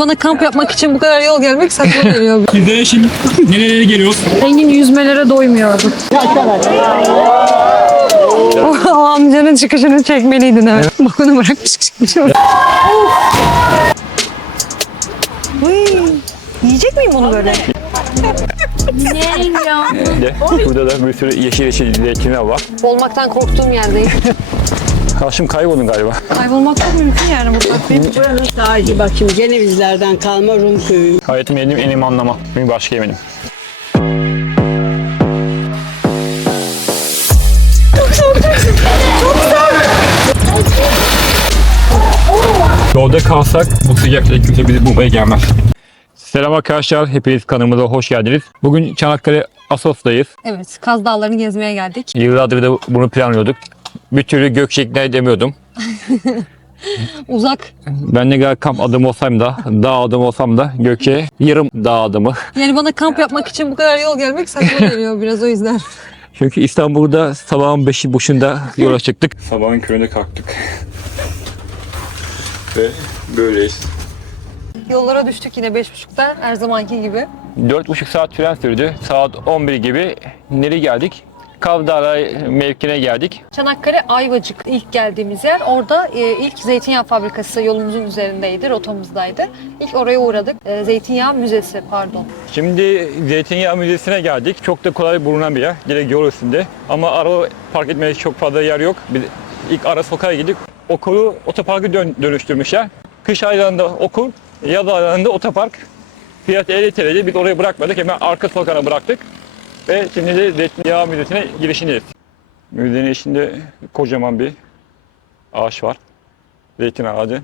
bana kamp yapmak için bu kadar yol gelmek saçma geliyor. Biz de şimdi nerelere geliyoruz? Engin yüzmelere doymuyordu. o amcanın çıkışını çekmeliydin evet. Bak onu bırakmış çıkmış. Yiyecek miyim onu böyle? de. Burada da bir sürü yeşil yeşil zeytinler var. Olmaktan korktuğum yerdeyim. Karşım kayboldun galiba. Kaybolmak çok mümkün yani burada. Buranın sahibi bak şimdi Cenevizlerden kalma Rum köyü. Hayatımda yediğim en iyi anlama. Bir başka yemedim. Yolda kalsak bu sıcakta kimse bizi bulmaya gelmez. Selam arkadaşlar, hepiniz kanalımıza hoş geldiniz. Bugün Çanakkale Asos'tayız. Evet, Kaz Dağları'nı gezmeye geldik. Yıllardır da bunu planlıyorduk. Bir türlü gök şeklinde demiyordum. Uzak. Ben ne kadar kamp adamı olsam da, dağ adamı olsam da göke yarım dağ adamı. Yani bana kamp yapmak için bu kadar yol gelmek saçma geliyor biraz o yüzden. Çünkü İstanbul'da sabahın beşi boşunda yola çıktık. Sabahın köründe kalktık. Ve böyleyiz. Yollara düştük yine 5.30'da her zamanki gibi. Dört buçuk saat süren sürdü. Saat 11 gibi nereye geldik? Kavdara mevkine geldik. Çanakkale Ayvacık ilk geldiğimiz yer. Orada e, ilk zeytinyağı fabrikası yolumuzun üzerindeydi, rotamızdaydı. İlk oraya uğradık. E, zeytinyağı müzesi pardon. Şimdi Zeytinyağı Müzesi'ne geldik. Çok da kolay bulunan bir yer. Direkt yol üstünde. Ama araba park etmeye çok fazla yer yok. Biz ilk ara sokağa gidip okulu otoparkı dön- dönüştürmüşler. Kış aylarında okul, yaz aylarında otopark. Fiyat 50 TL'di. Biz oraya bırakmadık. Hemen arka sokağına bıraktık. Ve şimdi de Zeytinyağı Müzesi'ne girişindeyiz. Müzenin içinde kocaman bir ağaç var. Zeytin ağacı.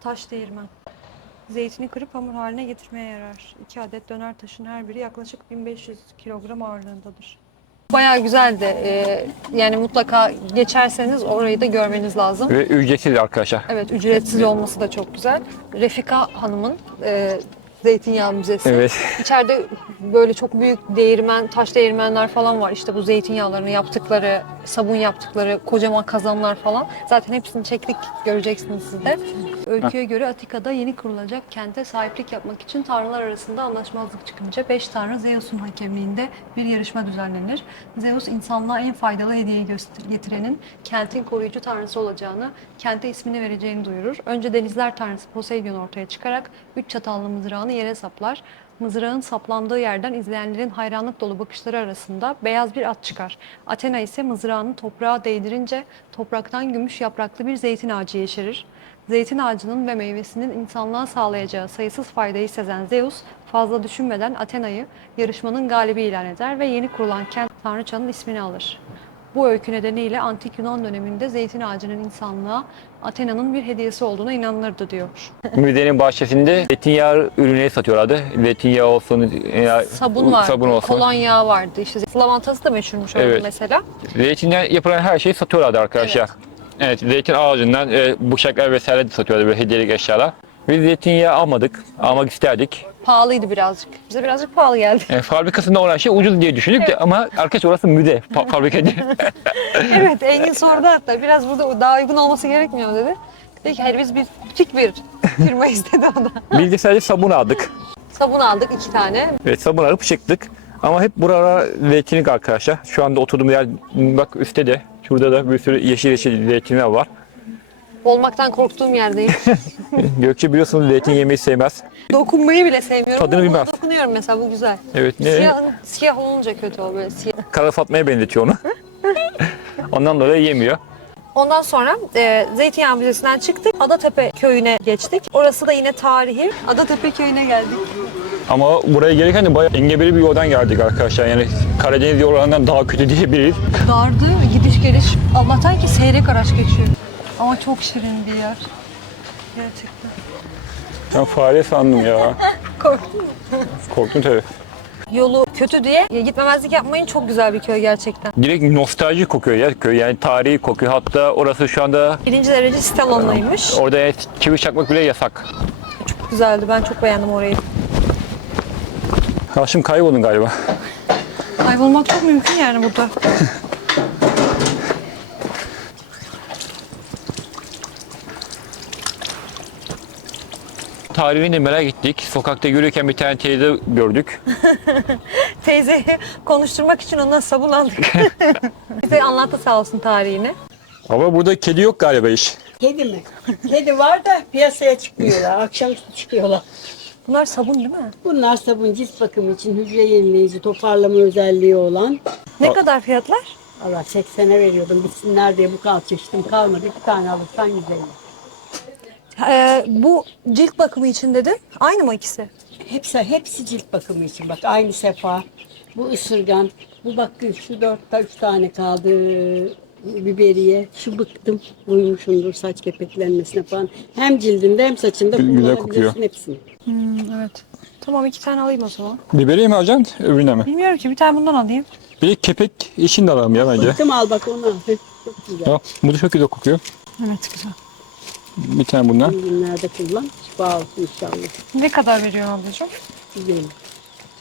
Taş değirmen. Zeytini kırıp hamur haline getirmeye yarar. 2 adet döner taşın her biri yaklaşık 1500 kilogram ağırlığındadır. Bayağı güzeldi. E, yani mutlaka geçerseniz orayı da görmeniz lazım. Ve ücretsiz arkadaşlar. Evet, ücretsiz olması da çok güzel. Refika Hanım'ın e, zeytinyağı müzesi. Evet. İçeride böyle çok büyük değirmen, taş değirmenler falan var. İşte bu zeytinyağlarını yaptıkları, sabun yaptıkları kocaman kazanlar falan. Zaten hepsini çektik, göreceksiniz siz de. Öyküye göre Atika'da yeni kurulacak kente sahiplik yapmak için tanrılar arasında anlaşmazlık çıkınca 5 tanrı Zeus'un hakemliğinde bir yarışma düzenlenir. Zeus insanlığa en faydalı hediyeyi getirenin kentin koruyucu tanrısı olacağını, kente ismini vereceğini duyurur. Önce denizler tanrısı Poseidon ortaya çıkarak üç çatallı mızrağını yere saplar. Mızrağın saplandığı yerden izleyenlerin hayranlık dolu bakışları arasında beyaz bir at çıkar. Athena ise mızrağını toprağa değdirince topraktan gümüş yapraklı bir zeytin ağacı yeşerir. Zeytin ağacının ve meyvesinin insanlığa sağlayacağı sayısız faydayı sezen Zeus fazla düşünmeden Athena'yı yarışmanın galibi ilan eder ve yeni kurulan kent tanrıçanın ismini alır. Bu öykü nedeniyle antik Yunan döneminde zeytin ağacının insanlığa Athena'nın bir hediyesi olduğuna inanılırdı diyor. Müzenin bahçesinde zeytinyağı ürünleri satıyorlardı. Zeytinyağı olsun, ya, Sabun var, sabun olsun. kolonya vardı. İşte lavantası da meşhurmuş Evet. mesela. Zeytinden yapılan her şeyi satıyorlardı arkadaşlar. Evet, zeytin ağacından e, bıçaklar vesaire de satıyorlardı böyle hediyelik eşyalar. Biz zeytinyağı almadık, almak isterdik. Pahalıydı birazcık. Bize birazcık pahalı geldi. E, fabrikasında olan şey ucuz diye düşündük de ama arkadaş orası müze, fa- fabrika evet Engin sordu hatta biraz burada daha uygun olması gerekmiyor mu dedi. Dedi ki hayır biz bir küçük bir firma istedi o da. Biz de sadece sabun aldık. Sabun aldık iki tane. Evet sabun alıp çıktık. Ama hep buralara zeytinlik arkadaşlar. Şu anda oturduğum yer bak üstte de. Şurada da bir sürü yeşil yeşil zeytinler var. Olmaktan korktuğum yerdeyim. Gökçe biliyorsunuz zeytin yemeyi sevmez. Dokunmayı bile sevmiyorum. Tadını ama bilmez. Dokunuyorum mesela bu güzel. Evet ne? Siyah, siyah olunca kötü o böyle siyah. Kara Fatma'ya benzetiyor onu. Ondan dolayı yemiyor. Ondan sonra e, Zeytinyağı Müzesi'nden çıktık. Adatepe köyüne geçtik. Orası da yine tarihi. Adatepe köyüne geldik. Ama buraya gelirken de bayağı engebeli bir yoldan geldik arkadaşlar. Yani Karadeniz yollarından daha kötü diyebiliriz. Dardı gidiş geliş. Allah'tan ki seyrek araç geçiyor. Ama çok şirin bir yer. Gerçekten. Ben fare sandım ya. Korktum. Korktum tabii. Yolu kötü diye gitmemezlik yapmayın. Çok güzel bir köy gerçekten. Direkt nostalji kokuyor ya köy. Yani tarihi kokuyor. Hatta orası şu anda Birinci derece sistem alanıymış. orada yani çivi çakmak bile yasak. Çok güzeldi. Ben çok beğendim orayı. Haşim kayboldun galiba. Kaybolmak çok mümkün yani burada. Tarihini de merak ettik. Sokakta yürürken bir tane teyze gördük. Teyzeyi konuşturmak için ondan sabun aldık. Bize anlattı sağ olsun tarihini. Ama burada kedi yok galiba iş. Kedi mi? Kedi var da piyasaya çıkmıyorlar. Akşamüstü çıkıyorlar. Bunlar sabun değil mi? Bunlar sabun cilt bakımı için hücre yenileyici, toparlama özelliği olan. Ne kadar fiyatlar? Allah 80'e veriyordum bitsinler diye bu kadar çeşitim kalmadı. Bir tane alırsan 150. Ee, bu cilt bakımı için dedin. Aynı mı ikisi? Hepsi, hepsi cilt bakımı için. Bak aynı sefa. Bu ısırgan. Bu bak şu dörtte üç tane kaldı biberiye. Şu bıktım. Uyumuşumdur saç kepeklenmesine falan. Hem cildinde hem saçında Güzel kullanabilirsin kokuyor. hepsini. evet. Tamam iki tane alayım o zaman. Biberiye mi alacaksın öbürüne mi? Bilmiyorum ki bir tane bundan alayım. Bir de kepek için de alalım ya bence. Bıktım al bak onu al. Heh, Çok güzel. Tamam. Bu da çok güzel kokuyor. Evet güzel. Bir tane bundan. İyi günlerde kullan. Şifa olsun inşallah. Ne kadar veriyorsun ablacığım? Güzel.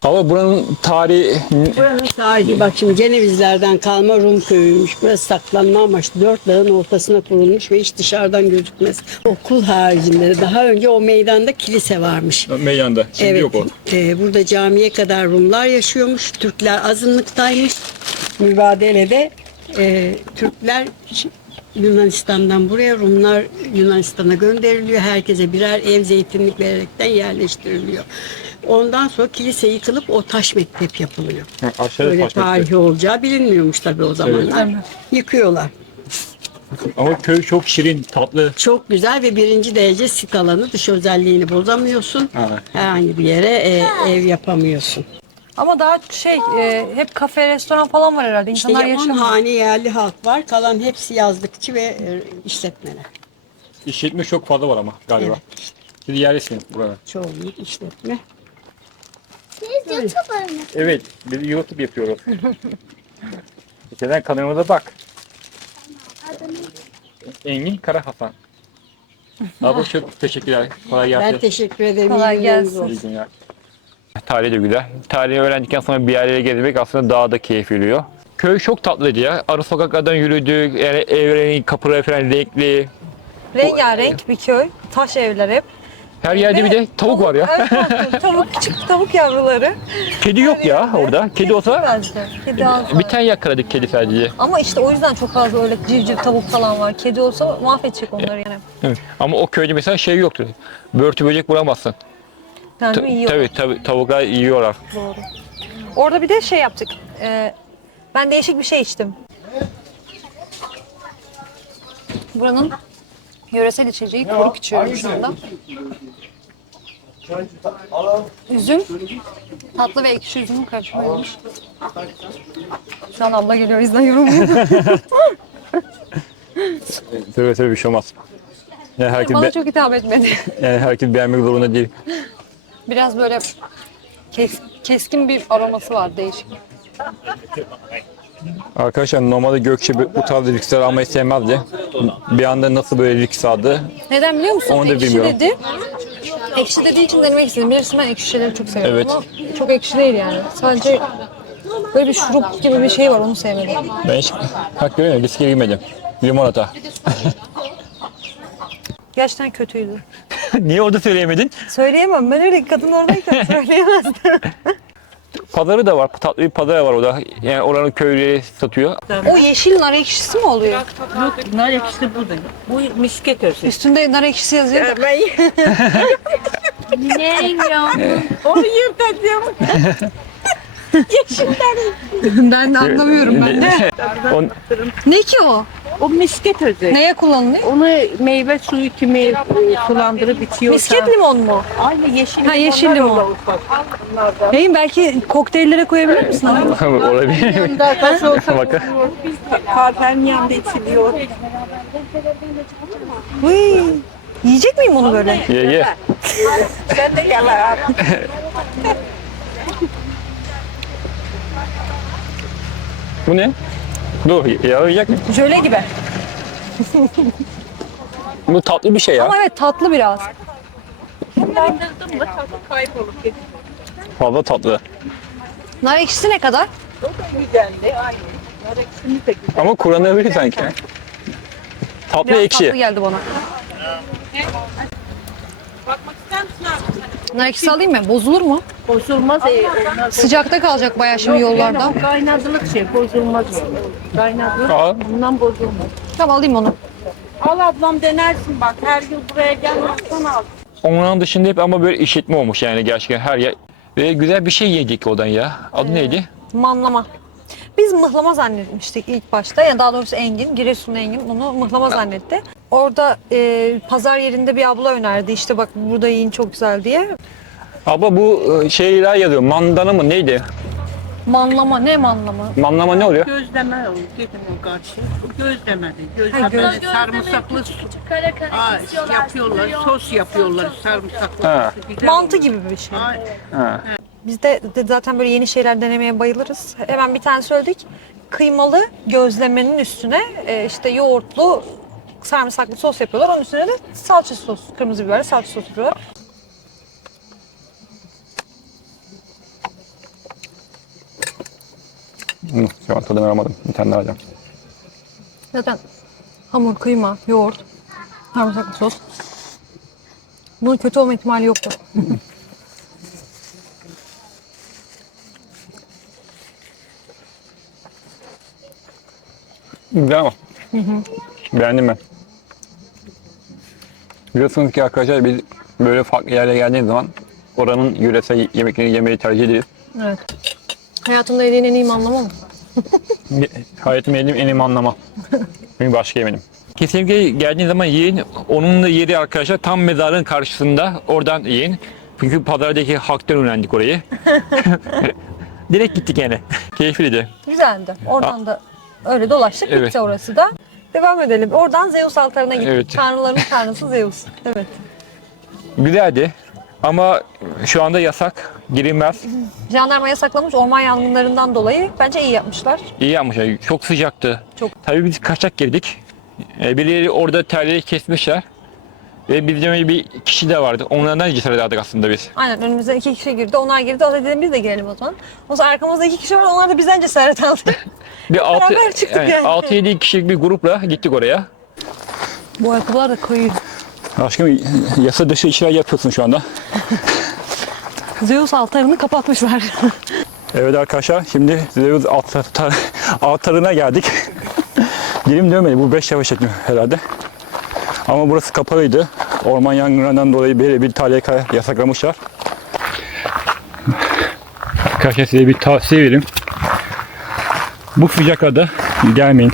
Ama buranın tarihi Buranın tarihi bak şimdi Cenevizlerden kalma Rum köyüymüş. Burası saklanma amaçlı dört dağın ortasına kurulmuş ve hiç dışarıdan gözükmez. Okul haricinde de daha önce o meydanda kilise varmış. meydanda. Şimdi evet. yok o. e, burada camiye kadar Rumlar yaşıyormuş. Türkler azınlıktaymış. Mübadelede e, Türkler Yunanistan'dan buraya Rumlar Yunanistan'a gönderiliyor. Herkese birer ev zeytinlik vererekten yerleştiriliyor. Ondan sonra kilise yıkılıp o taş mektep yapılıyor. Aşağıda Öyle taş mektep. tarihi olacağı bilinmiyormuş tabii o zamanlar. Yıkıyorlar. Ama köy çok şirin, tatlı. Çok güzel ve birinci derece sit alanı. Dış özelliğini bozamıyorsun. Evet. Herhangi bir yere e, ev yapamıyorsun. Ama daha şey e, hep kafe, restoran falan var herhalde. İşte İnsanlar on yaşamıyor. hane yerli halk var. Kalan hepsi yazlıkçı ve e, işletmeler. İşletme çok fazla var ama galiba. Siz yerlisin burada. Çoğunluk işletme. Siz YouTuber mı? Evet, biz YouTube yapıyoruz. Geçen kanalımıza bak. Engin Kara Hasan. Abi çok teşekkürler. Kolay gelsin. Ben teşekkür ederim. Kolay İyi günleriniz gelsin. olsun. İyi günler. Tarihi de güzel. Tarihi öğrendikten sonra bir yerlere gezmek aslında daha da keyif veriyor. Köy çok tatlıydı ya. Arı sokaklardan yürüdük. Yani evrenin kapıları falan renkli. Rengarenk bir köy. Taş evler hep. Her yerde bir de tavuk var ya. Evet, tavuk, küçük tavuk yavruları. Kedi yok ya orada. Kedi olsa Bence. Kedi az bir tane yakaladık kedi sadece. Ama işte o yüzden çok fazla öyle civciv tavuk falan var. Kedi olsa mahvedecek onları yani. Evet. Ama o köyde mesela şey yoktu. Börtü böcek bulamazsın. Ta- Kendimi yiyor. tabii tabii tavuklar yiyorlar. Doğru. Orada bir de şey yaptık. Ee, ben değişik bir şey içtim. Buranın yöresel içeceği kuruk içiyorum şu anda. Üzüm, tatlı ve ekşi üzümün karışımıymış. Şu an abla geliyor, izle yorumluyor. Tabii tabii bir şey olmaz. Yani herkes, Bana be- çok hitap etmedi. yani herkes beğenmek zorunda değil. Biraz böyle kes- keskin bir aroması var, değişik. Arkadaşlar normalde Gökçe bu bu tarz lüksler almayı sevmezdi. Bir anda nasıl böyle lüks aldı? Neden biliyor musun? Onu da ekşi bilmiyorum. dedi. Ekşi dediği için denemek istedim. Bilirsin ben ekşi şeyleri çok seviyorum Evet. ama çok ekşi değil yani. Sadece böyle bir şurup gibi bir şey var onu sevmedim. Ben hiç hak göremiyorum. Riske girmedim. Limonata. Gerçekten kötüydü. Niye orada söyleyemedin? Söyleyemem. Ben öyle kadın oradayken söyleyemezdim. Pazarı da var. Tatlı bir pazarı var orada. Yani oranın köylüleri satıyor. o yeşil nar ekşisi mi oluyor? Nar ekşisi burada. Bu misket özü. Üstünde nar ekşisi yazıyor. da. Ne ya? Onu yiyip. Ben de anlamıyorum ben de. On, Ne ki o? O misket özü. Neye kullanılıyor? Onu meyve suyu kimi e, sulandırıp içiyorsa. Misket limon mu? Aynı yeşil Ha, yeşil limon. Neyim belki kokteyllere koyabilir misin? olabilir. Yanında taş olsa yanında içiliyor. Hıy. Yiyecek miyim onu böyle? Ye ye. Sen de gel abi. Bu ne? Dur yarayacak mı? Jöle gibi. Bu tatlı bir şey ya. Ama evet tatlı biraz. Sulandırdım da tadı kaybolup gidiyor. Fazla tatlı. Nar ekşisi ne kadar? O da güzeldi aynı. Nar ekşimiz de güzel. Ama kullanılabilir sanki. Tatlı Biraz ekşi. tatlı geldi bana. Bakmak ister misin abi? Nar ekşisi alayım mı? Bozulur mu? Bozulmaz. E, onlar Sıcakta kalacak bayağı şimdi yollarda. O kaynadılık şey bozulmaz. o. Kaynadılık Aa. bundan bozulmaz. Tamam alayım onu. Al ablam denersin bak her yıl buraya gelmezsen al. Onun dışında hep ama böyle işitme olmuş yani gerçekten her yer. Ve güzel bir şey yedik oradan ya. Adı neydi? Manlama. Biz mıhlama zannetmiştik ilk başta. Yani daha doğrusu Engin, Giresun Engin onu mıhlama zannetti. Orada e, pazar yerinde bir abla önerdi. İşte bak burada yiyin çok güzel diye. Abla bu e, şeyler yazıyor. Mandana mı neydi? Manlama ne manlama? Manlama ne oluyor? Gözleme o dedim o karşı. Gözleme de. Ha, Gözleme göz- de sarımsaklı Kara kara Aa, yapıyorlar, sos yapıyorlar sarımsaklı. Ha. Mantı gibi bir şey. Ha. Biz de, de zaten böyle yeni şeyler denemeye bayılırız. Hemen bir tane söyledik. Kıymalı gözlemenin üstüne e, işte yoğurtlu sarımsaklı sos yapıyorlar. Onun üstüne de salça sos, kırmızı biber salça sos yapıyorlar. Hı, Şu an tadını alamadım. Bir tane daha alacağım. Zaten hamur, kıyma, yoğurt, sarımsaklı sos. Bunun kötü olma ihtimali yoktu. Güzel ama. Beğendim ben. Biliyorsunuz ki arkadaşlar biz böyle farklı yerlere geldiğimiz zaman oranın yöresel yemeklerini yemeyi tercih ederiz. Evet. Hayatımda yediğin en iyi manlama mı? Hayatımda yediğim en iyi anlama. Çünkü başka yemedim. Kesinlikle geldiğiniz zaman yiyin. Onun da yeri arkadaşlar tam mezarın karşısında. Oradan yiyin. Çünkü pazardaki halktan öğrendik orayı. Direkt gittik yani. Keyifliydi. Güzeldi. Oradan da öyle dolaştık. Evet. Bitti orası da. Devam edelim. Oradan Zeus altarına gittik. Evet. Tanrıların tanrısı Zeus. Evet. Güzeldi. Ama şu anda yasak. Girilmez. Jandarma yasaklamış orman yangınlarından dolayı. Bence iyi yapmışlar. İyi yapmışlar. Çok sıcaktı. Çok. Tabii biz kaçak girdik. Ee, birileri orada terleri kesmişler. Ve bizden bir kişi de vardı. Onlardan cesaret aldık aslında biz. Aynen önümüze iki kişi girdi. Onlar girdi. O da dedim biz de girelim o zaman. O zaman arkamızda iki kişi var. Onlar da bizden cesaret aldı. Bir altı, Beraber çıktık yani. 6-7 kişilik bir grupla gittik oraya. Bu ayakkabılar da koyu. Aşkım yasa dışı işler yapıyorsun şu anda. Zeus altarını kapatmışlar. Evet arkadaşlar şimdi Zeus altar, altarına geldik. Dilim dönmedi bu 5 yavaş ettim herhalde. Ama burası kapalıydı. Orman yangınlarından dolayı böyle bir talika yasaklamışlar. Arkadaşlar size bir tavsiye vereyim. Bu sıcaklarda gelmeyin.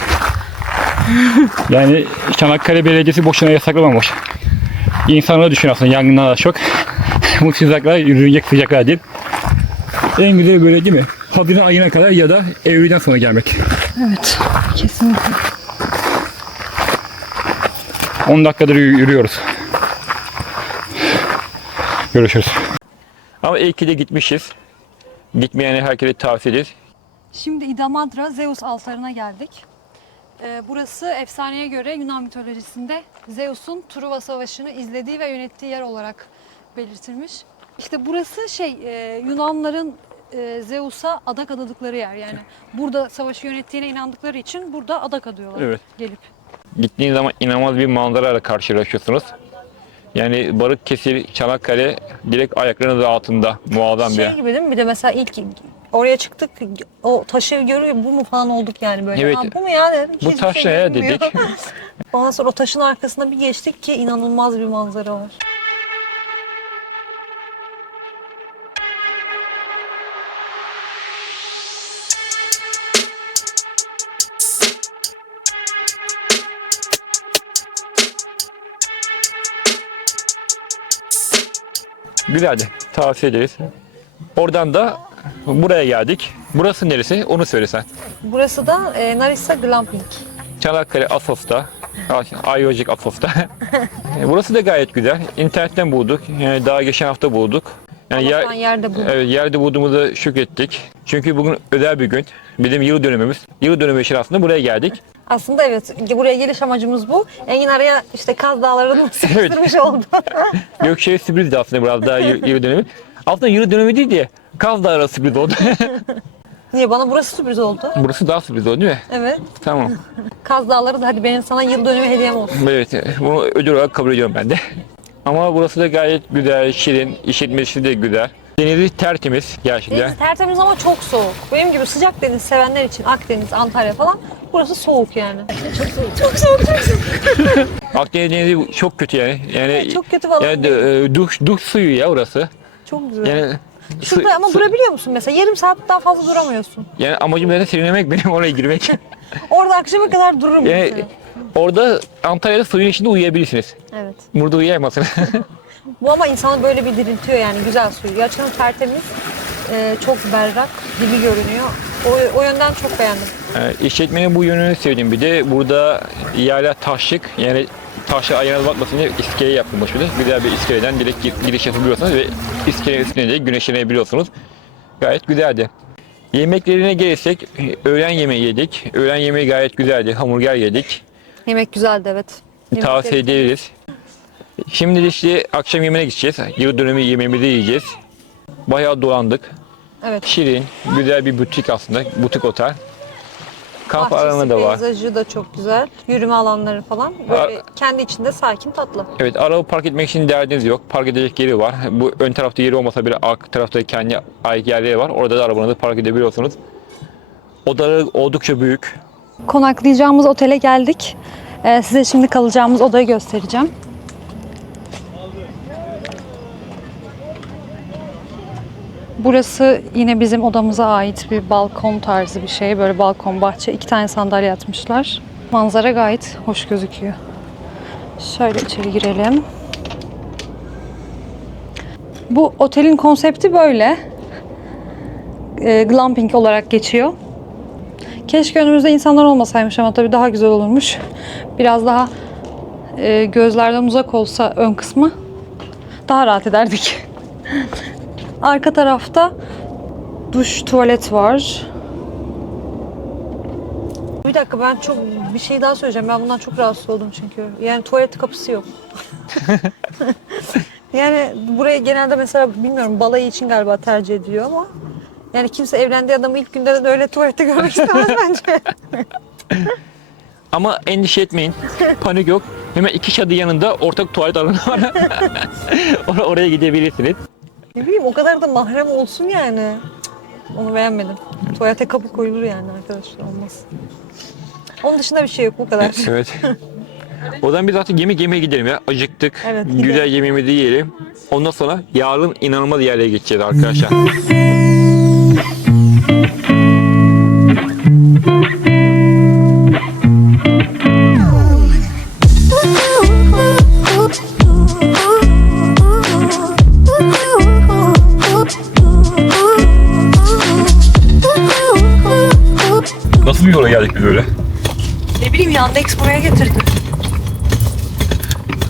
Yani Çanakkale Belediyesi boşuna yasaklamamış. İnsanlara düşün aslında yangınlar da çok. Bu sıcaklar yürüyecek sıcaklar değil. En güzeli böyle değil mi? Haziran ayına kadar ya da Eylül'den sonra gelmek. evet. Kesinlikle. 10 dakikadır yürü- yürüyoruz. Görüşürüz. Ama iyi ki de gitmişiz. Gitmeyene herkese tavsiye ederiz. Şimdi Idamadra Zeus altarına geldik. Ee, burası efsaneye göre Yunan mitolojisinde Zeus'un Truva Savaşı'nı izlediği ve yönettiği yer olarak belirtilmiş. İşte burası şey e, Yunanların e, Zeus'a adak adadıkları yer. Yani burada savaşı yönettiğine inandıkları için burada adak adıyorlar Evet. gelip. Gittiğiniz zaman inanılmaz bir manzarayla karşılaşıyorsunuz. Yani Balıkesir, Çanakkale direkt ayaklarınız altında muazzam bir Şey yer. gibi değil mi? Bir de mesela ilk oraya çıktık o taşı görüyor bu mu falan olduk yani böyle. Evet. Aa, bu mu ya dedim. Bu Hiçbir taş şey ya dedik. Ondan sonra o taşın arkasına bir geçtik ki inanılmaz bir manzara var. Güzeldi. Tavsiye ederiz. Oradan da buraya geldik. Burası neresi? Onu söylesen. Burası da e, Narissa Glamping. Çanakkale Asos'ta, Ayvacık Asos'ta. E, Burası da gayet güzel. İnternetten bulduk. Yani daha geçen hafta bulduk. Yani Allah'tan yerde bu. evet, yerde bulduğumuza şükrettik. Çünkü bugün özel bir gün. Bizim yıl dönümümüz. Yıl dönümü için aslında buraya geldik. Aslında evet buraya geliş amacımız bu. Engin araya işte Kaz Dağları'nı sıkıştırmış oldu. Gökşehir sürprizdi aslında biraz daha yıl, yıl dönümü. Aslında yıl dönümü değil diye Kaz Dağı'na sürpriz oldu. Niye? Bana burası sürpriz oldu. Burası daha sürpriz oldu değil mi? Evet. Tamam. Kaz Dağları da hadi benim sana yıl dönümü hediyem olsun. Evet, bunu ödül olarak kabul ediyorum ben de. Ama burası da gayet güzel, şirin, işitmesi de güzel. Denizi tertemiz gerçekten. Deniz tertemiz ama çok soğuk. Benim gibi sıcak deniz sevenler için Akdeniz, Antalya falan burası soğuk yani. Akdeniz denizi çok kötü yani. Yani Çok kötü falan yani e, duş, duş suyu ya orası. Çok güzel. Yani Şurada ama durabiliyor musun mesela? Yarım saat daha fazla duramıyorsun. yani amacım zaten serinlemek benim oraya girmek. Orada akşama kadar dururum yani mesela. orada Antalya'da suyun içinde uyuyabilirsiniz. Evet. Burada uyuyamazsınız. Bu ama insanı böyle bir diriltiyor yani güzel suyu. Gerçekten tertemiz, e, çok berrak gibi görünüyor. O, o yönden çok beğendim. Ee, işletmenin bu yönünü sevdim. Bir de burada yerler taşlık. Yani taşla ayağınız batmasın diye iskele yapılmış bir de. Güzel bir iskeleden direkt gir- giriş yapabiliyorsunuz ve iskelenin üstüne de güneşlenebiliyorsunuz. Gayet güzeldi. Yemeklerine gelirsek öğlen yemeği yedik. Öğlen yemeği gayet güzeldi. Hamburger yedik. Yemek güzeldi evet. Tavsiye ederiz. Şimdi işte akşam yemeğine gideceğiz. Yıl dönümü yemeğimizi yiyeceğiz. Bayağı dolandık. Evet. Şirin, güzel bir butik aslında. Butik otel. Kamp Bahçesi, alanı da var. Peyzajı da çok güzel. Yürüme alanları falan. Böyle Ar- kendi içinde sakin tatlı. Evet araba park etmek için derdiniz yok. Park edecek yeri var. Bu ön tarafta yeri olmasa bile arka tarafta kendi ait yerleri var. Orada da arabanızı park edebiliyorsunuz. Odaları oldukça büyük. Konaklayacağımız otele geldik. Ee, size şimdi kalacağımız odayı göstereceğim. Burası yine bizim odamıza ait bir balkon tarzı bir şey. Böyle balkon, bahçe. iki tane sandalye atmışlar. Manzara gayet hoş gözüküyor. Şöyle içeri girelim. Bu otelin konsepti böyle. Ee, glamping olarak geçiyor. Keşke önümüzde insanlar olmasaymış ama tabii daha güzel olurmuş. Biraz daha e, gözlerden uzak olsa ön kısmı daha rahat ederdik. Arka tarafta duş, tuvalet var. Bir dakika ben çok bir şey daha söyleyeceğim. Ben bundan çok rahatsız oldum çünkü. Yani tuvalet kapısı yok. yani buraya genelde mesela bilmiyorum balayı için galiba tercih ediyor ama yani kimse evlendiği adamı ilk günden de öyle tuvalette görmek istemez bence. Ama endişe etmeyin. Panik yok. Hemen iki çadı yanında ortak tuvalet alanı var. Or- Oraya gidebilirsiniz. Ne bileyim o kadar da mahrem olsun yani. Cık, Onu beğenmedim. Tuvalete kapı koyulur yani arkadaşlar olmaz. Onun dışında bir şey yok bu kadar. Evet. O zaman biz artık yemek yemeye gidelim ya. Acıktık. Evet, gidelim. Güzel yemeğimizi yiyelim. Ondan sonra yarın inanılmaz yerlere geçeceğiz arkadaşlar. yola geldik biz öyle? ne bileyim Yandex buraya getirdi.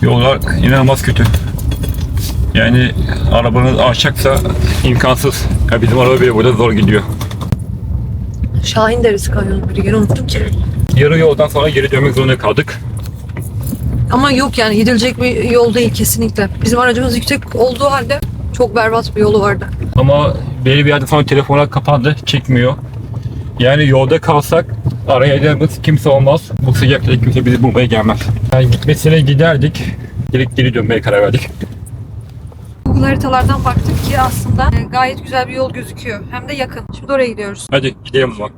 Yollar inanılmaz kötü. Yani arabanız alçaksa imkansız. Ya bizim araba bile burada zor gidiyor. Şahin Deresi kanyonu bir geri unuttum ki. Yarı yoldan sonra geri dönmek zorunda kaldık. Ama yok yani gidilecek bir yol değil kesinlikle. Bizim aracımız yüksek olduğu halde çok berbat bir yolu vardı. Ama belli bir yerden sonra telefonlar kapandı, çekmiyor. Yani yolda kalsak arayacağımız kimse olmaz. Bu sıcakta kimse bizi bulmaya gelmez. Yani gitmesine giderdik. Direkt geri dönmeye karar verdik. Google haritalardan baktık ki aslında e, gayet güzel bir yol gözüküyor. Hem de yakın. Şimdi oraya gidiyoruz. Hadi gidelim o zaman.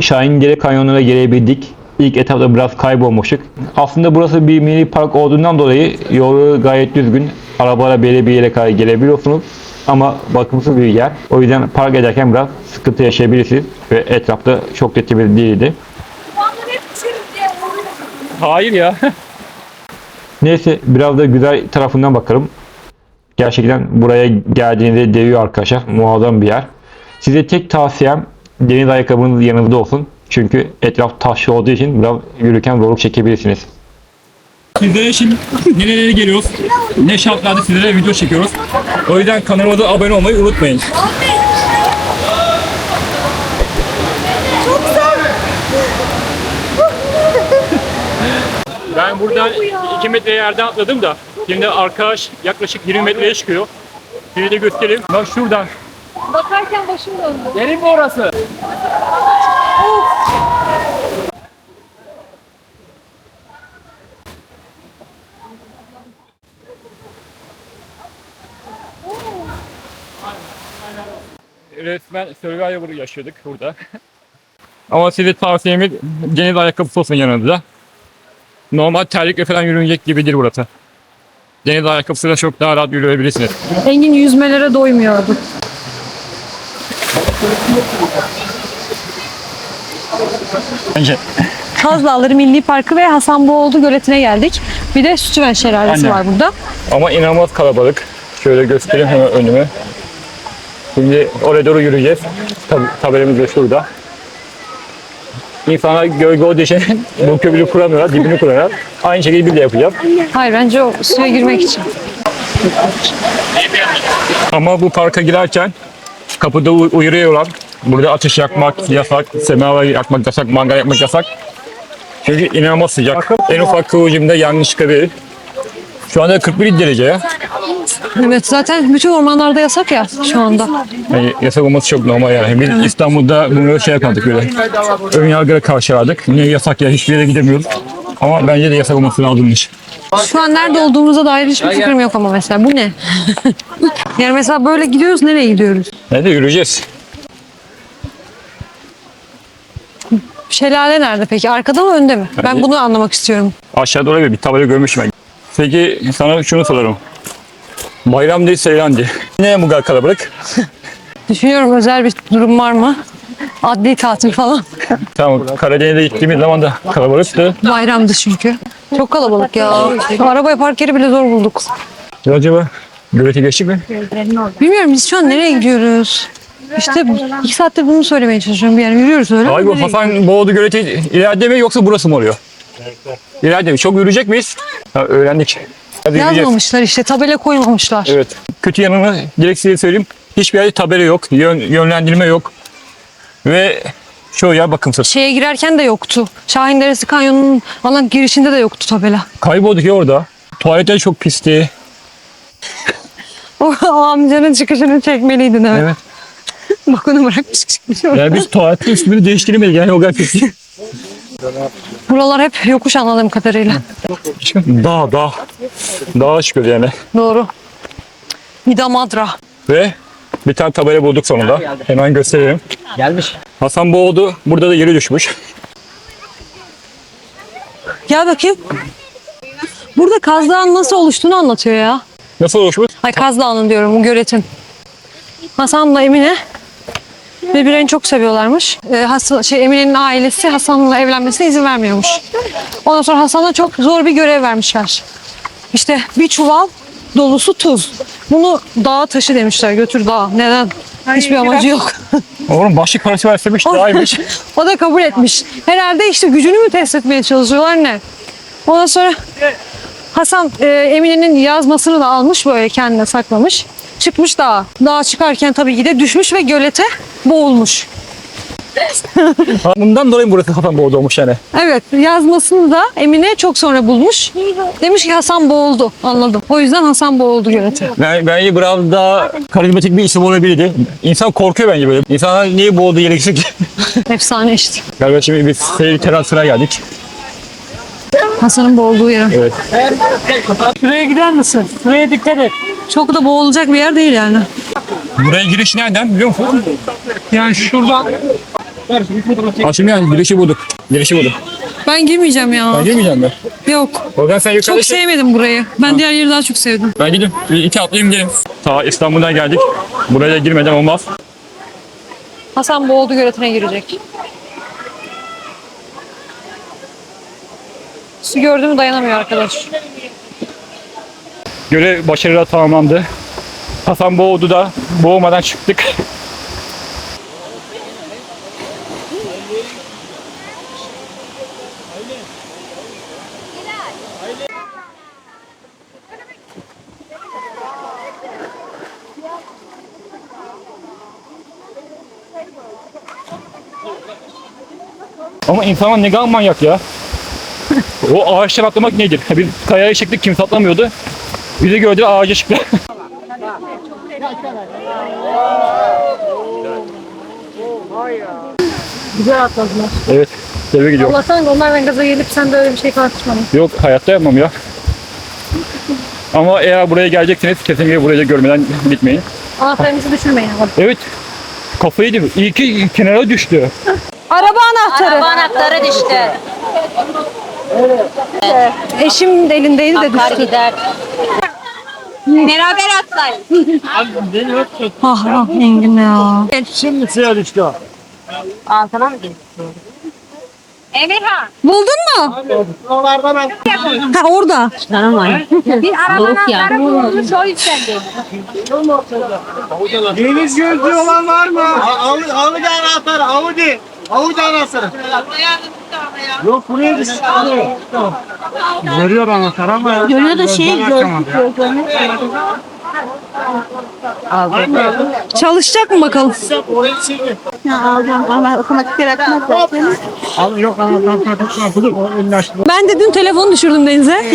Şahingere Kanyonu'na gelebildik. İlk etapta biraz kaybolmuştuk. Aslında burası bir mini park olduğundan dolayı yolu gayet düzgün. Arabayla belli bir yere kadar gelebiliyorsunuz. Ama bakımsız bir yer. O yüzden park ederken biraz sıkıntı yaşayabilirsiniz. Ve etrafta çok da temiz değildi. Hayır ya. Neyse biraz da güzel tarafından bakalım. Gerçekten buraya geldiğinizde değiyor arkadaşlar. Muazzam bir yer. Size tek tavsiyem deniz ayakkabınız yanınızda olsun. Çünkü etraf taşlı olduğu için biraz yürürken zorluk çekebilirsiniz. Sizlere şimdi nerelere geliyoruz? Ne şartlarda sizlere video çekiyoruz? O yüzden kanalımıza abone olmayı unutmayın. Ben buradan 2 metre yerden atladım da şimdi arkadaş yaklaşık 20 metreye çıkıyor. Şöyle de göstereyim. Bak şuradan. Bakarken başım döndü. Derin mi orası? Resmen Survivor yaşadık burada. Ama size tavsiyemiz deniz ayakkabısı olsun yanınızda. Normal terlikle falan yürünecek gibi değil burası. Deniz ayakkabısıyla çok daha rahat yürüyebilirsiniz. Engin yüzmelere doymuyordu. Bence. Kaz Dağları Milli Parkı ve Hasanboğuldu Göleti'ne geldik. Bir de Sütüven Şelalesi Aynen. var burada. Ama inanılmaz kalabalık. Şöyle göstereyim hemen önüme. Şimdi oraya doğru yürüyeceğiz. Tab tabelamız da şurada. İnsanlar gölge olduğu için bu köprüyü kuramıyorlar, dibini kuruyorlar. Aynı şekilde bir de yapacağım. Hayır bence o suya girmek için. Ama bu parka girerken kapıda uyarıyorlar. Burada ateş yakmak yasak, semaver yakmak yasak, mangal yakmak yasak. Çünkü inanılmaz sıcak. En ufak kıvılcımda yangın çıkabilir. Şu anda 41 derece. Evet zaten bütün ormanlarda yasak ya şu anda. Yani yasak olması çok normal yani. Biz İstanbul'da bunu şey yapmadık böyle. Ön yargıya karşı aldık. Niye yasak ya hiçbir yere gidemiyoruz. Ama bence de yasak olması lazımmış. Şu an nerede olduğumuza dair hiçbir fikrim yok ama mesela bu ne? yani mesela böyle gidiyoruz nereye gidiyoruz? Nerede yürüyeceğiz? Şelale nerede peki? Arkada mı önde mi? Ben bunu anlamak istiyorum. Aşağıda olabilir bir tabela görmüşüm ben. Peki sana şunu sorarım. Bayram değil seyran değil. Niye bu kadar kalabalık? Düşünüyorum özel bir durum var mı? Adli tatil falan. Tamam Karadeniz'e gittiğimiz zaman da kalabalıktı. Bayramdı çünkü. Çok kalabalık ya. Arabaya park yeri bile zor bulduk. Ya acaba göleti geçtik mi? Bilmiyorum biz şu an nereye gidiyoruz? İşte iki saattir bunu söylemeye çalışıyorum bir yer. Yürüyoruz öyle. ama Ay bu nereye Hasan Boğdu göleti ileride mi yoksa burası mı oluyor? İleride mi? Çok yürüyecek miyiz? Ha, öğrendik. Yazmamışlar işte tabela koymamışlar. Evet. Kötü yanını direkt size söyleyeyim. Hiçbir yerde tabela yok. Yön, yönlendirme yok. Ve şu ya bakımsız. Şeye girerken de yoktu. Şahin Deresi Kanyonu'nun alan girişinde de yoktu tabela. Kaybolduk ya orada. Tuvaletler çok pisti. O amcanın çıkışını çekmeliydin evet. Evet. Bak onu bırakmış çıkmış oraya. Yani biz tuvaletin üstünü değiştirmedik yani o kadar pisti. Buralar hep yokuş anladığım kadarıyla. dağ dağ. Dağa çıkıyoruz yani. Doğru. Midamadra. Ve bir tane tabela bulduk sonunda. Hemen gösterelim. Gelmiş. Hasan boğdu. Burada da yere düşmüş. Gel bakayım. Burada Kaz Dağı'nın nasıl oluştuğunu anlatıyor ya. Nasıl oluşmuş? Ay Kaz Dağı'nın diyorum bu göletin. Hasan'la Emine birbirlerini çok seviyorlarmış. Ee, Hasan, şey, Emine'nin ailesi Hasan'la evlenmesine izin vermiyormuş. Ondan sonra Hasan'a çok zor bir görev vermişler. İşte bir çuval dolusu tuz. Bunu dağa taşı demişler götür dağa. Neden? Hiçbir amacı yok. Oğlum başlık parası versemiş dağymış. o da kabul etmiş. Herhalde işte gücünü mü test etmeye çalışıyorlar ne? Ondan sonra Hasan e, Emine'nin yazmasını da almış böyle kendine saklamış. Çıkmış dağa. Dağa çıkarken tabii ki de düşmüş ve gölete boğulmuş. Bundan dolayı burası Hasan boğdu olmuş yani. Evet yazmasını da Emine çok sonra bulmuş. Demiş ki Hasan boğuldu anladım. O yüzden Hasan boğuldu gölete. Ben, bence biraz daha karizmatik bir isim olabilirdi. İnsan korkuyor bence böyle. İnsanlar niye boğuldu gereksiz ki? Efsane işte. Galiba şimdi biz seyir terasına geldik. Hasan'ın boğulduğu yere. Evet. Şuraya gider misin? Şuraya dikkat et. Çok da boğulacak bir yer değil yani. Buraya giriş nereden biliyor musun? Yani şuradan Aslında yani girişi bulduk. Girişi bulduk. Ben girmeyeceğim ya. Ben girmeyeceğim ben. Yok. O zaman sen yukarıda Çok sevmedim burayı. Ben diğer yeri daha çok sevdim. Ben gideyim. Bir iki atlayayım gelin. Ta İstanbul'dan geldik. Buraya da girmeden olmaz. Hasan boğuldu göletine girecek. Su gördü mü dayanamıyor arkadaş. Görev başarıyla tamamlandı. Hasan boğdu da boğmadan çıktık. Ama insanlar ne kadar manyak ya. O ağaçtan atlamak nedir? Bir kayaya çıktık kimse atlamıyordu. Bizi gördüler ağaca çıktı. Güzel atladılar. Evet. Eve gidiyorum. Allah'tan onlardan gaza gelip sen de öyle bir şey tartışmadın. Yok hayatta yapmam ya. Ama eğer buraya gelecekseniz kesinlikle burayı da görmeden gitmeyin. Anahtarınızı düşürmeyin ama. Evet. Kafayı değil. İyi ki kenara düştü. Araba anahtarı. Araba anahtarı düştü. Eşim de elindeydi de Akar düştü. gider. Beraber atlayın. Ah ah Engin ya. Altına mı gidiyor? Emirhan. Buldun mu? Ha orada. Bir araba anahtarı bulmuş o yükseldi. Deniz gözlüğü olan var mı? Avuç avuç anahtarı, Audi. Avuç anahtarı. Yok buraya düş. Görüyor anahtar ama. Görüyor da şey Çalışacak mı bakalım? Sildi. Alacağım ama otomatik yaratmaz zaten. Al yok anahtar tutma. O elini açtı. Ben de dün telefonu düşürdüm denize.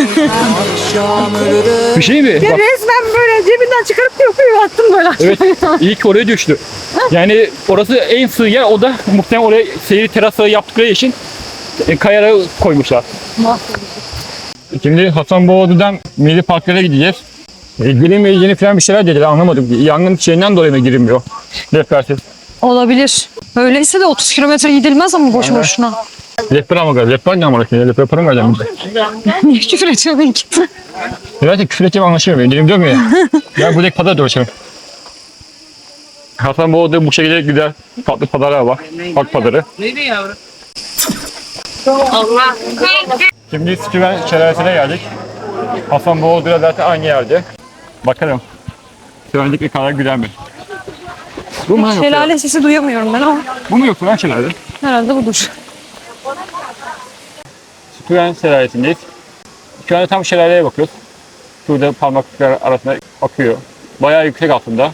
Bir şey mi? Bak, Resmen böyle cebinden çıkarıp yapıyor attım böyle. evet. Ki oraya düştü. Yani orası en sığ yer. O da muhtemelen oraya seyir terası yaptıkları için e, kayara koymuşlar. Şimdi Hasan Boğadı'dan Milli Parklara gideceğiz. E, girilmeyeceğini falan bir şeyler dediler anlamadım. Yangın şeyinden dolayı mı girilmiyor? Rehbersiz. Olabilir. Öyleyse de 30 kilometre gidilmez ama boş boşuna. Rehber ama galiba. Rehber ne ama? Rehber para mı vereceğim bize? Niye küfür ediyorsun ki? Zaten küfür edeceğim anlaşılmıyor. Dilim dönmüyor ya. ya buradaki pazar dolaşalım. Hasan Boğa'da bu şekilde güzel farklı pazarlar var. Halk pazarı. Şimdi Stüven Şelalesi'ne geldik. Hasan Boğa'da zaten aynı yerde. Bakalım. Stüvenlik ne kadar güzel mi? Bu mu lan yoksa? Şelale sesi duyamıyorum ben ama Bu mu yoksa lan şelale? herhalde budur. Stüven Şelalesi'ndeyiz. Şu anda tam şelaleye bakıyoruz. Şurada parmaklıklar arasında akıyor. Bayağı yüksek aslında.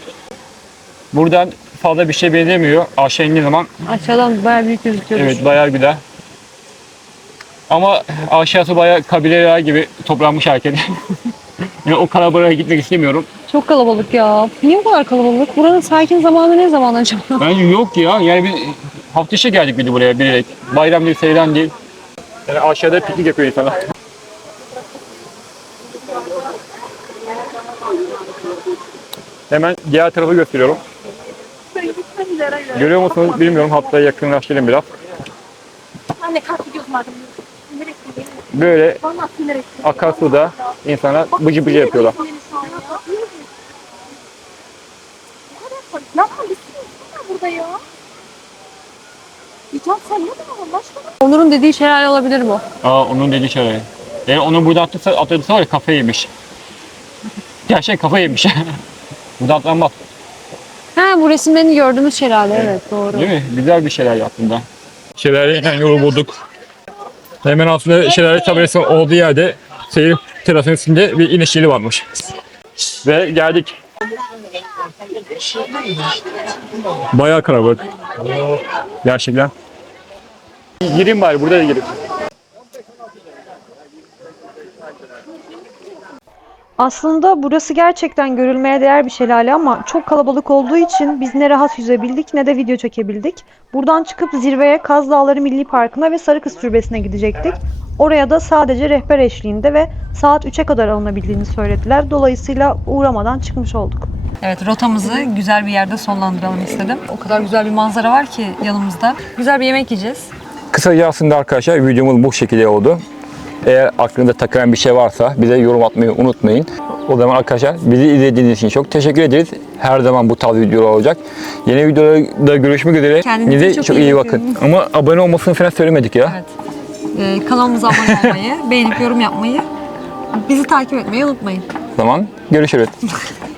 Buradan fazla bir şey benzemiyor. Aşağı indiğin zaman Aşağıdan bayağı büyük gözüküyor. evet bayağı güzel. Ama aşağısı bayağı kabileler gibi toplanmış herkes. yani o kalabalığa gitmek istemiyorum. Çok kalabalık ya. Niye bu kadar kalabalık? Buranın sakin zamanı ne zaman acaba? Bence yok ya. Yani bir hafta içi geldik bir de buraya bilerek. Bayram değil, seyran değil. Yani aşağıda piknik yapıyor insanlar. Hemen diğer tarafı gösteriyorum. Görüyor musunuz bilmiyorum. Hatta yakınlaştırayım biraz. Anne kalk gidiyorsun artık. Böyle akarsuda insanlar bıcı bıcı yapıyorlar. Ya? Onur'un dediği şelale olabilir bu. Aa onun dediği şey. Yani onu burada atırsa, atırsa var ya kafayı yemiş. Gerçek kafa yemiş. burada atlanmaz. Ha bu resimlerini gördüğümüz şelale evet doğru. Değil mi? Güzel bir şeyler aslında. Şelaleyle yolu bulduk. Hemen altında şelale tabelası olduğu yerde seyir terasının üstünde bir iniş yeri varmış. Ve geldik. Bayağı kalabalık. Gerçekten. Gireyim bari burada da gireyim. Aslında burası gerçekten görülmeye değer bir şelale ama çok kalabalık olduğu için biz ne rahat yüzebildik ne de video çekebildik. Buradan çıkıp zirveye Kaz Dağları Milli Parkı'na ve Sarıkız Türbesi'ne gidecektik. Oraya da sadece rehber eşliğinde ve saat 3'e kadar alınabildiğini söylediler. Dolayısıyla uğramadan çıkmış olduk. Evet rotamızı güzel bir yerde sonlandıralım istedim. O kadar güzel bir manzara var ki yanımızda. Güzel bir yemek yiyeceğiz. Kısaca aslında arkadaşlar videomuz bu şekilde oldu. Eğer aklınıza takılan bir şey varsa bize yorum atmayı unutmayın. O zaman arkadaşlar bizi izlediğiniz için çok teşekkür ederiz. Her zaman bu tarz videolar olacak. Yeni videolarda görüşmek üzere. Kendinize çok çok, iyi iyi bakın. bakın. Ama abone olmasını falan söylemedik ya. Evet. Ee, kanalımıza abone olmayı, beğenip yorum yapmayı, bizi takip etmeyi unutmayın. O zaman görüşürüz.